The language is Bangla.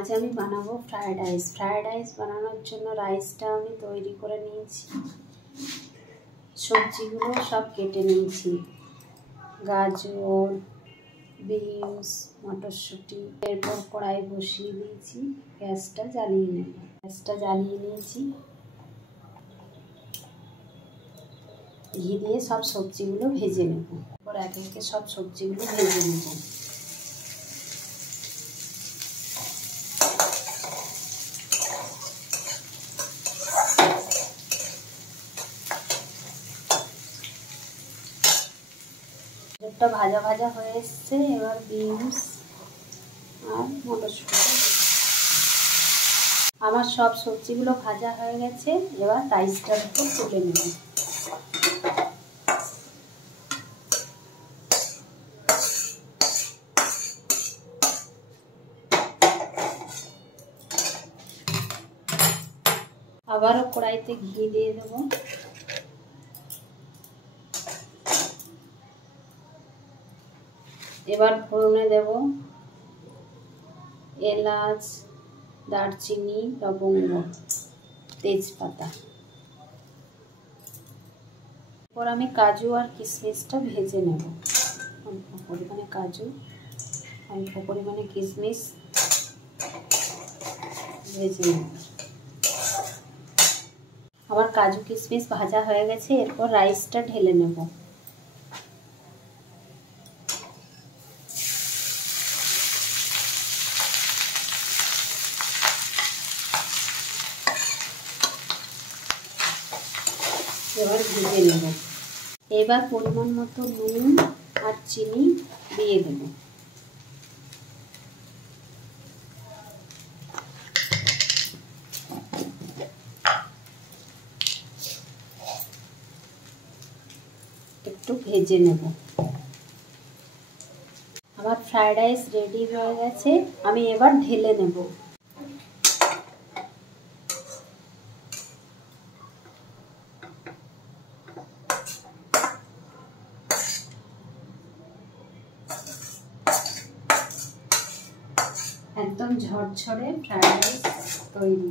আজ আমি বানাবো ফ্রায়েড রাইস। ফ্রায়েড রাইস বানানোর জন্য রাইসটা আমি তৈরি করে নিয়েছি, সবজিগুলো সব কেটে নিয়েছি, গাজর, বিনস, মটরশুঁটি। এরপর কড়াই বসিয়ে দিয়েছি, গ্যাসটা জ্বালিয়ে নিয়েছি। ঘি দিয়ে সব সবজিগুলো ভেজে নেব। এরপর একে একে সব সবজিগুলো ভেজে নেব। একটা ভাজা ভাজা হয়ে এসছে। এবার বিনস আর মটরশুঁটি, আমার সব সবজিগুলো ভাজা হয়ে গেছে। এবার রাইসটার উপর তুলে নেব। আবারও কড়াইতে ঘি দিয়ে দেবো। এবার ফোড়নে দেব এলাচ, দারচিনি, লবঙ্গ, তেজপাতা। এরপর আমি কাজু আর কিশমিশটা ভেজে নেব। অল্প পরিমাণে কাজু, অল্প পরিমাণে কিশমিশ ভেজে নেব। আমার কাজু কিশমিশ ভাজা হয়ে গেছে। এরপর রাইসটা ঢেলে নেব। এবার ভেজে নেব। এবার পরিমাণ মতো নুন আর চিনি দিয়ে দেব। একটু ভেজে নেব। আমার ফ্রায়েড রাইস রেডি হয়ে গেছে। আমি এবার ঢেলে নেব। একদম ঝরঝরে ফ্রায়েড রাইস তৈরি।